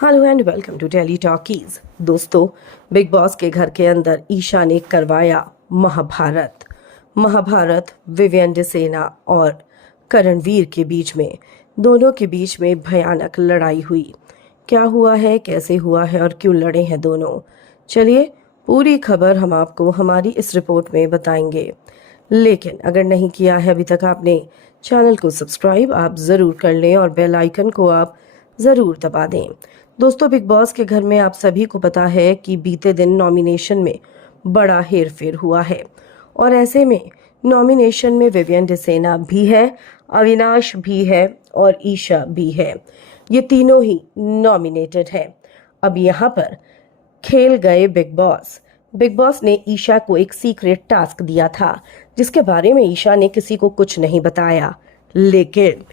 Hello and welcome to Tele Talkies. दोस्तों, बिग बॉस के घर के अंदर ईशा ने करवाया महाभारत विवियन डिसेना और करणवीर के बीच में, दोनों के बीच में भयानक लड़ाई हुई। क्या हुआ है, कैसे हुआ है और क्यों लड़े हैं दोनों, चलिए पूरी खबर हम आपको हमारी इस रिपोर्ट में बताएंगे। लेकिन अगर नहीं किया है अभी तक आपने चैनल को सब्सक्राइब, आप ज़रूर कर लें और बेल आइकन को आप ज़रूर दबा दें। दोस्तों, बिग बॉस के घर में आप सभी को पता है कि बीते दिन नॉमिनेशन में बड़ा हेरफेर हुआ है और ऐसे में नॉमिनेशन में विवियन डिसेना भी है, अविनाश भी है और ईशा भी है। ये तीनों ही नॉमिनेटेड है। अब यहाँ पर खेल गए बिग बॉस ने ईशा को एक सीक्रेट टास्क दिया था जिसके बारे में ईशा ने किसी को कुछ नहीं बताया। लेकिन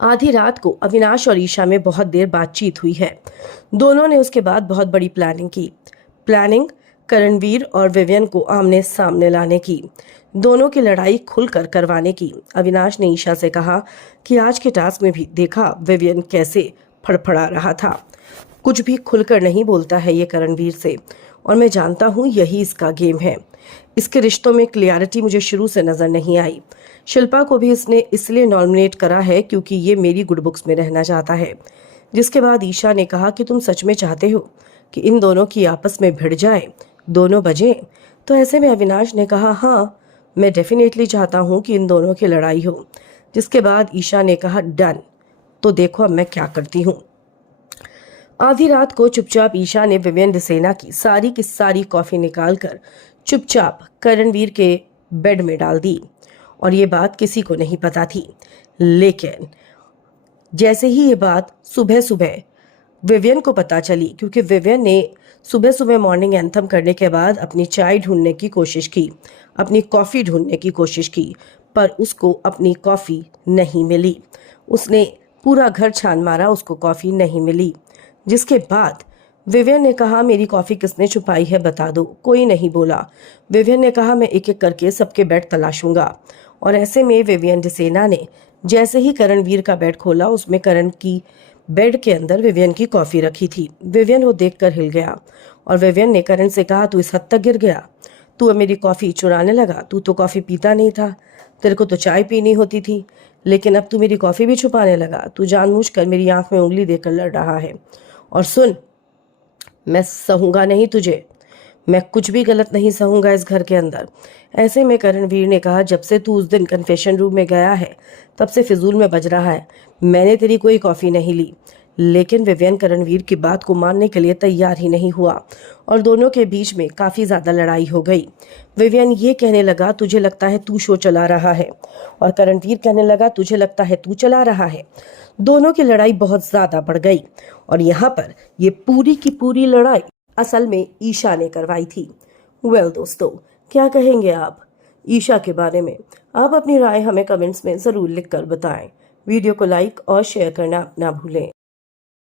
आधी रात को अविनाश और ईशा में बहुत देर बातचीत हुई है। दोनों ने उसके बाद बहुत बड़ी प्लानिंग की। करणवीर और विवियन को आमने सामने लाने की, दोनों की लड़ाई खुलकर करवाने की। अविनाश ने ईशा से कहा कि आज के टास्क में भी देखा विवियन कैसे फड़फड़ा रहा था, कुछ भी खुलकर नहीं बोलता है ये करणवीर से, और मैं जानता हूँ यही इसका गेम है। इसके रिश्तों में क्लियरिटी मुझे शुरू से नजर नहीं आई। शिल्पा को भी इसने इसलिए नॉमिनेट करा है क्योंकि ये मेरी गुड बुक्स में रहना चाहता है। जिसके बाद ईशा ने कहा कि तुम सच में चाहते हो कि इन दोनों की आपस में भिड़ जाए, दोनों बजे। तो ऐसे में अविनाश ने कहा हाँ, मैं डेफिनेटली चाहता हूँ कि इन दोनों की लड़ाई हो। जिसके बाद ईशा ने कहा डन, तो देखो अब मैं क्या करती हूँ। आधी रात को चुपचाप ईशा ने विवियन डिसेना की सारी कॉफी निकालकर चुपचाप करणवीर के बेड में डाल दी और ये बात किसी को नहीं पता थी। लेकिन जैसे ही ये बात सुबह सुबह विवियन को पता चली, क्योंकि विवियन ने सुबह सुबह मॉर्निंग एंथम करने के बाद अपनी चाय ढूंढने की कोशिश की, अपनी कॉफ़ी ढूंढने की कोशिश की, पर उसको अपनी कॉफ़ी नहीं मिली। उसने पूरा घर छान मारा, उसको कॉफ़ी नहीं मिली। जिसके बाद विवियन ने कहा मेरी कॉफ़ी किसने छुपाई है बता दो। कोई नहीं बोला। विवियन ने कहा मैं एक एक करके सबके बेड तलाशूंगा। और ऐसे में विवियन डिसेना ने जैसे ही करणवीर का बेड खोला, उसमें करण की बेड के अंदर विवियन की कॉफ़ी रखी थी। विवियन वो देखकर हिल गया और विवियन ने करण से कहा तू इस हद तक गिर गया, तू अब मेरी कॉफ़ी चुराने लगा। तू तो कॉफ़ी पीता नहीं था, तेरे को तो चाय पीनी होती थी, लेकिन अब तू मेरी कॉफ़ी भी छुपाने लगा। तू जानबूझकर मेरी आंख में उंगली देकर लड़ रहा है। और सुन, मैं सहूंगा नहीं तुझे, मैं कुछ भी गलत नहीं सहूंगा इस घर के अंदर। ऐसे में करणवीर ने कहा जब से तू उस दिन कन्फेशन रूम में गया है तब से फिजूल में बज रहा है, मैंने तेरी कोई कॉफ़ी नहीं ली। लेकिन विवियन करणवीर की बात को मानने के लिए तैयार ही नहीं हुआ और दोनों के बीच में काफ़ी ज़्यादा लड़ाई हो गई। विवियन ये कहने लगा तुझे लगता है तू शो चला रहा है, और करणवीर कहने लगा तुझे लगता है तू चला रहा है। दोनों की लड़ाई बहुत ज़्यादा बढ़ गई और यहाँ पर ये पूरी की पूरी लड़ाई असल में ईशा ने करवाई थी। दोस्तों, क्या कहेंगे आप ईशा के बारे में? आप अपनी राय हमें कमेंट्स में ज़रूर लिखकर बताएं। वीडियो को लाइक और शेयर करना ना भूलें।